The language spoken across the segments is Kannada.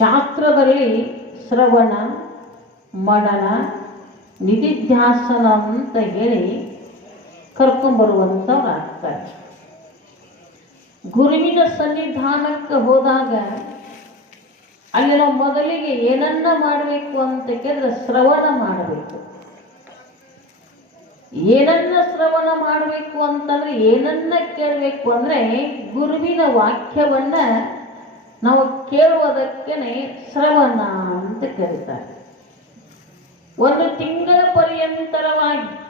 ಶಾಸ್ತ್ರದಲ್ಲಿ ಶ್ರವಣ ಮನನ ನಿಧಿಧ್ಯಾಸನ ಅಂತ ಹೇಳಿ ಕರ್ಕೊಂಬರುವಂಥವ್ರಾಗ್ತಾರೆ. ಗುರುವಿನ ಸನ್ನಿಧಾನಕ್ಕೆ ಹೋದಾಗ ಅಲ್ಲಿ ನಾವು ಮೊದಲಿಗೆ ಏನನ್ನ ಮಾಡಬೇಕು ಅಂತ ಕೇಳಿದ್ರೆ ಶ್ರವಣ ಮಾಡಬೇಕು. ಏನನ್ನ ಶ್ರವಣ ಮಾಡಬೇಕು ಅಂತಂದ್ರೆ ಏನನ್ನ ಕೇಳಬೇಕು ಅಂದರೆ ಗುರುವಿನ ವಾಕ್ಯವನ್ನ ನಾವು ಕೇಳುವುದಕ್ಕೇ ಶ್ರವಣ ಅಂತ ಕರೀತಾರೆ ಒಂದು ತಿಂಗಳ ಪರ್ಯಂತರವಾಗಿ,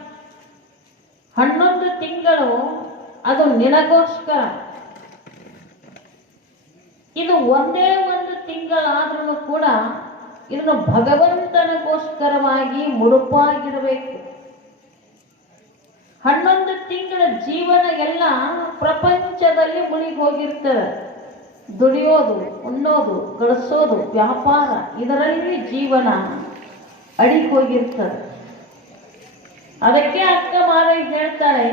ಹನ್ನೊಂದು ತಿಂಗಳು ಅದು ನಿನಗೋಸ್ಕರ. ಇದು ಒಂದೇ ಒಂದು ತಿಂಗಳಾದ್ರೂ ಕೂಡ ಇದನ್ನು ಭಗವಂತನಗೋಸ್ಕರವಾಗಿ ಮುಡುಪಾಗಿಡಬೇಕು. ಹನ್ನೊಂದು ತಿಂಗಳ ಜೀವನ ಎಲ್ಲ ಪ್ರಪಂಚದಲ್ಲಿ ಮುಳುಗಿ ಹೋಗಿರ್ತದೆ. ದುಡಿಯೋದು, ಉಣ್ಣೋದು, ಗಳಿಸೋದು, ವ್ಯಾಪಾರ, ಇದರಲ್ಲಿ ಜೀವನ ಅಡಿಗೆ ಹೋಗಿರ್ತದೆ ಅದಕ್ಕೆ ಅಕ್ಕ ಮಾರಿ ಹೇಳ್ತಾಳೆ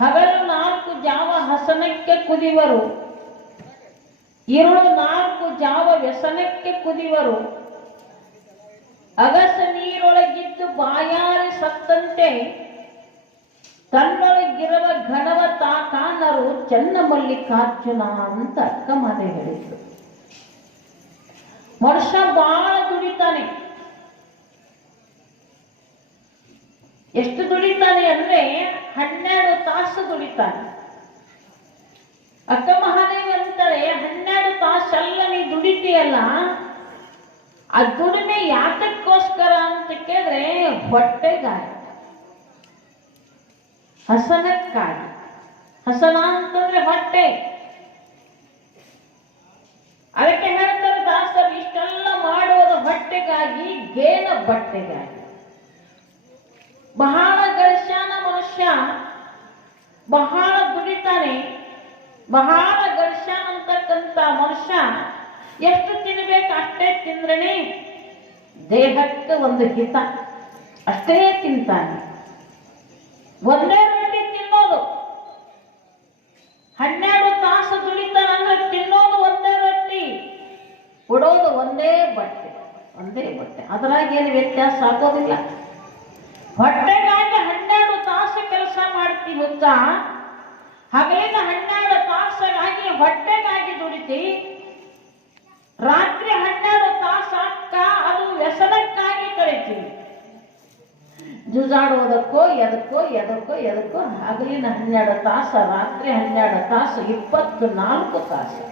ಹಗಲು ನಾಲ್ಕು ಜಾವ ಹಸನಕ್ಕೆ ಕುದಿವರು, ಇರುಳು ನಾಲ್ಕು ಜಾವ ವ್ಯಸನಕ್ಕೆ ಕುದಿವರು. ಅಗಸ ನೀರೊಳಗಿದ್ದು ಬಾಯಾರಿ ಸತ್ತಂತೆ ತನ್ನೊಳಗಿರುವ ಘನವ ತಾ ಕಾಣರು ಚೆನ್ನ ಮಲ್ಲಿಕಾರ್ಜುನ ಅಂತ ಅಕ್ಕ ಮಾತೆ ಹೇಳಿದ್ರು. ಮನುಷ್ಯ ಬಹಳ ದುಡಿತಾನೆ. ಎಷ್ಟು ದುಡಿತಾನೆ ಅಂದ್ರೆ ಹನ್ನೆರಡು ತಾಸು ದುಡಿತಾನೆ. ಅಕ್ಕ ಮಹಾದೇವಿ ಅಂತಾರೆ, ಹನ್ನೆರಡು ತಾಸಲ್ಲ ನೀ ದುಡಿತೀಯಲ್ಲ, ಆ ದುಡಿಮೆ ಯಾತಕ್ಕೋಸ್ಕರ ಅಂತ ಕೇಳಿದ್ರೆ ಹೊಟ್ಟೆಗಾಗಿ ಹಸನಕ್ಕಾಗಿ. ಹಸನ ಅಂತಂದ್ರೆ ಹೊಟ್ಟೆ. ಅದಕ್ಕೆ ಹೇಳ್ತಾರೆ ದಾಸರು, ಇಷ್ಟೆಲ್ಲ ಮಾಡುವುದು ಹೊಟ್ಟೆಗಾಗಿ, ಗೇನ ಬಟ್ಟೆಗಾಗಿ. ಬಹಳ ಗಳಿಸ್ಯಾನ ಮನುಷ್ಯ, ಬಹಳ ದುಡಿತಾನೆ. ಬಹಳ ಗಳಿಸ್ಯಾನ ಅಂತಕ್ಕಂಥ ಮನುಷ್ಯ, ಎಷ್ಟು ತಿನ್ಬೇಕು ಅಷ್ಟೇ ತಿಂದ್ರನೇ ದೇಹಕ್ಕೆ ಒಂದು ಹಿತ. ಅಷ್ಟೇ ತಿಂತಾನೆ. ಒಂದೇ ಹನ್ನೆರಡು ತಾಸು ದುಡಿತಾನಂದ್ರೆ ತಿನ್ನೋದು ಒಂದೇ ರೊಟ್ಟಿ, ಕೊಡೋದು ಒಂದೇ ಬಟ್ಟೆ ಒಂದೇ ಬಟ್ಟೆ. ಅದ್ರಾಗ ಏನು ವ್ಯತ್ಯಾಸ ಆಗೋದಿಲ್ಲ. ಹೊಟ್ಟೆಗಾಗಿ ಹನ್ನೆರಡು ತಾಸು ಕೆಲಸ ಮಾಡ್ತಿ ಮುತ್ತ ಹಗಲಿನ ಹನ್ನೆರಡು ತಾಸಾಗಿ ಹೊಟ್ಟೆಗಾಗಿ ದುಡಿತಿ. ರಾತ್ರಿ ಹನ್ನೆರಡು ತಾಸು ಅಕ್ಕ ಅದು ವ್ಯಸನಕ್ಕಾಗಿ ಕಳಿತೀವಿ ಜುಜಾಡುವುದಕ್ಕೋ, ಎದಕ್ಕೋ ಎದಕ್ಕೋ ಎದಕ್ಕೋ, ಹಗಲಿನ ಹನ್ನೆರಡು ತಾಸು, ರಾತ್ರಿ ಹನ್ನೆರಡು ತಾಸು, ಇಪ್ಪತ್ತು ನಾಲ್ಕು ತಾಸು.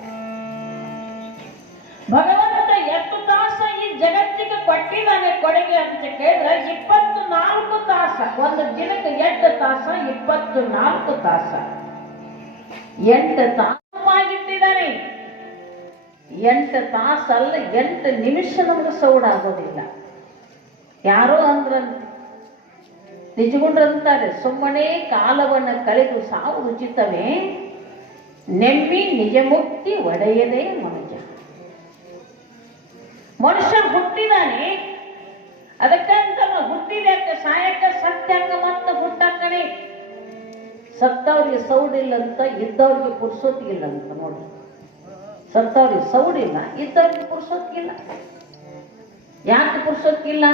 ಭಗವಂತ ಎಷ್ಟು ತಾಸು ಈ ಜಗತ್ತಿಗೆ ಕೊಟ್ಟಿದ್ದಾನೆ ಕೊಡುಗೆ ಅಂತ ಕೇಳಿದ್ರೆ ಇಪ್ಪತ್ತು ನಾಲ್ಕು ತಾಸ, ಒಂದು ದಿನಕ್ಕೆ ಎಂಟು ತಾಸ, ಇಪ್ಪತ್ತು ನಾಲ್ಕು ತಾಸ. ಎಂಟು ತಾಸವಾಗಿಟ್ಟಿದ್ದಾನೆ ಎಂಟು ತಾಸಲ್ಲ, ಎಂಟು ನಿಮಿಷ ಸೌಡ ಆಗೋದಿಲ್ಲ ಯಾರೋ ಅಂದ್ರಂತೆ ನಿಜಗುಂಡ್ರಂತಾರೆ ಸುಮ್ಮನೆ ಕಾಲವನ್ನು ಕಳೆದು ಸಾವು ಉಚಿತವೇ ನೆಮ್ಮಿ ನಿಜ ಮುಕ್ತಿ ಒಡೆಯದೇ ಮನುಜ. ಮನುಷ್ಯ ಹುಟ್ಟಿದಾನೆ. ಅದಕ್ಕಂತ ಹುಟ್ಟಿದಕ್ಕೆ ಸಾಯಕ ಸತ್ಯಂಗ ಮತ್ತು ಹುಟ್ಟಕ್ಕಣೆ ಸತ್ತವ್ರಿಗೆ ಸೌಡಿಲ್ಲಂತ ಇದ್ದವ್ರಿಗೆ ಪುರ್ಸೋತಿಗಿಲ್ಲಂತ ನೋಡಿ. ಸತ್ತವ್ರಿಗೆ ಸೌಡಿಲ್ಲ, ಇದ್ದವ್ರಿಗೆ ಪುರ್ಸೋತಿಗಿಲ್ಲ ಯಾಕೆ ಪುರ್ಸೋತಿಗಿಲ್ಲ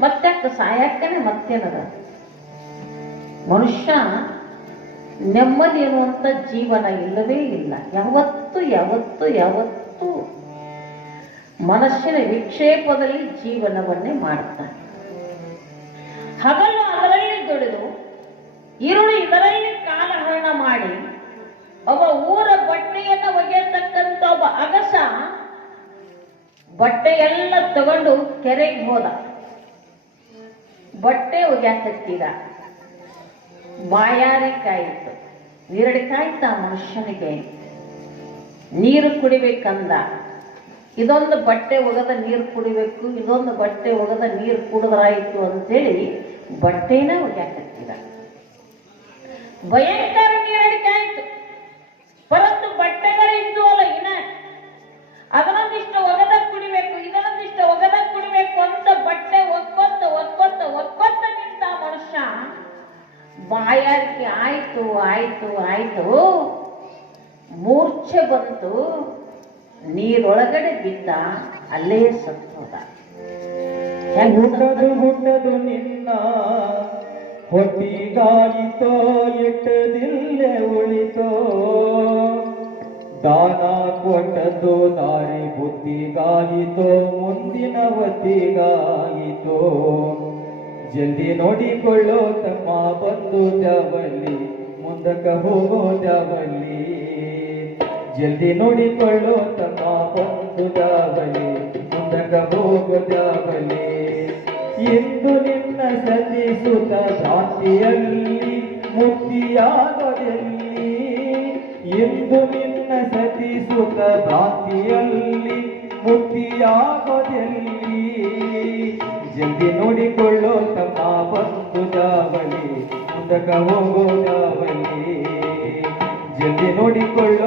ಮತ್ತ್ಯಾಕೆ ಸಾಯಕ್ಕನೆ ಮತ್ತೇನದ? ಮನುಷ್ಯ ನೆಮ್ಮದಿ ಎನ್ನುವಂಥ ಜೀವನ ಇಲ್ಲವೇ ಇಲ್ಲ. ಯಾವತ್ತು ಯಾವತ್ತು ಯಾವತ್ತು ಮನಸ್ಸಿನ ವಿಕ್ಷೇಪದಲ್ಲಿ ಜೀವನವನ್ನೇ ಮಾಡ್ತಾನೆ. ಹಗಲು ಅದರಲ್ಲಿ ದುಡಿದು ಇರುಳು ಇದರಲ್ಲಿ ಕಾಲಹರಣ ಮಾಡಿ ಒಬ್ಬ ಊರ ಬಟ್ಟೆಯನ್ನ ಒಗೆಯತಕ್ಕಂಥ ಒಬ್ಬ ಅಗಸ ಬಟ್ಟೆಯೆಲ್ಲ ತಗೊಂಡು ಕೆರೆಗೆ ಹೋದ. ಬಟ್ಟೆ ಒಗ್ಯಾಕತ್ತೀರ ಬಾಯಾರಿ ಕಾಯಿತು. ನೀರಡಿ ಕಾಯ್ತ ಮನುಷ್ಯನಿಗೆ, ನೀರು ಕುಡಿಬೇಕಂದ. ಇದೊಂದು ಬಟ್ಟೆ ಒಗದ ನೀರು ಕುಡಿಬೇಕು, ಇದೊಂದು ಬಟ್ಟೆ ಒಗದ ನೀರು ಕುಡಿದ್ರಾಯ್ತು ಅಂತೇಳಿ ಬಟ್ಟೆನ ಒಗ್ಯಾಕತ್ತೀರ ಭಯಂಕರ ಬಾಯಾರಿಕೆ ಆಯ್ತು ಆಯ್ತು ಆಯ್ತು. ಮೂರ್ಛೆ ಬಂತು, ನೀರೊಳಗಡೆ ಬಿದ್ದ ಅಲ್ಲೇ ಸತ್ತೋದ ಹುಟ್ಟದು ಹುಟ್ಟದು ನಿನ್ನ? ಹೊಟ್ಟಿಗಾಯಿತೋ ಇಟ್ಟದಿಲ್ಲೇ ಉಳಿತೋ? ದಾನ ಕೊಟ್ಟದ್ದು ದಾರಿ ಬುದ್ಧಿಗಾಯಿತೋ ಮುಂದಿನ ಹೊತ್ತಿಗಾಯಿತೋ ಜಲ್ದಿ ನೋಡಿಕೊಳ್ಳೋ ತಮ್ಮ ಬಂದು ಜಾವಲ್ಲಿ, ಮುಂದಕ್ಕೆ ಹೋಗೋ ಜಾವಲ್ಲಿ. ಜಲ್ದಿ ನೋಡಿಕೊಳ್ಳೋ ತಮ್ಮ ಬಂದು ಜಾವಲಿ ಮುಂದಕ್ಕೆ ಹೋಗೋ ಜಾವಲಿ ಇಂದು ನಿನ್ನ ಸಲ್ಲಿಸುತ್ತ ಶಾಂತಿಯಲ್ಲಿ ಮುಕ್ತಿಯಾಗದಲ್ಲಿ. ಎಂದು ನಿನ್ನ ಸತಿಸುತ್ತ ಭ್ರಾಂತಿಯಲ್ಲಿ ಮುಕ್ತಿಯಾಗದಲ್ಲಿ. ಜಲ್ದಿ ನೋಡಿಕೊಳ್ಳೋ ತಮ್ಮ ಬಂದು ಜಾವಲಿ ಮುಂದಕ ಹೋಗೋ ಜಾವಲಿ ಜಲ್ದಿ ನೋಡಿಕೊಳ್ಳೋ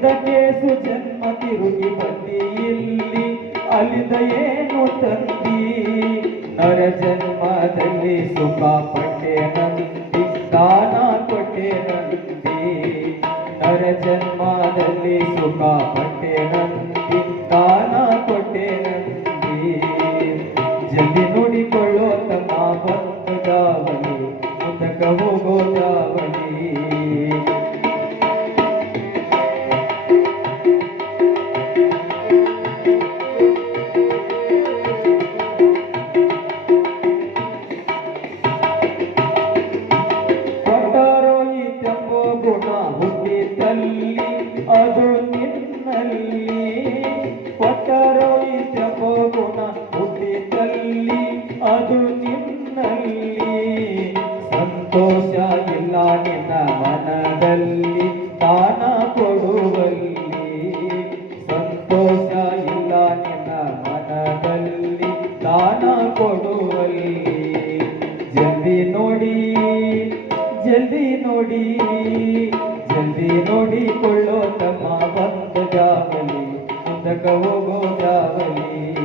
ಹಿಂದಕ್ಕೆ ಕೇಸು ಜನ್ಮ ತಿರುಗಿ ಬಂದಿ ಇಲ್ಲಿ ಅಲಿದ ಏನು ತಂದಿ? ನರ ಜನ್ಮದಲ್ಲಿ ಸುಖ ಪಟ್ಟೆ ನಂದಿ, ದಾನ ಕೊಟ್ಟೆ ನಂದಿ. ನರ ಜನ್ಮದಲ್ಲಿ ಸುಖ ಪಟ್ಟೆ Thank you. ಮುಂದಕ್ಕೆ ಹೋಗೋ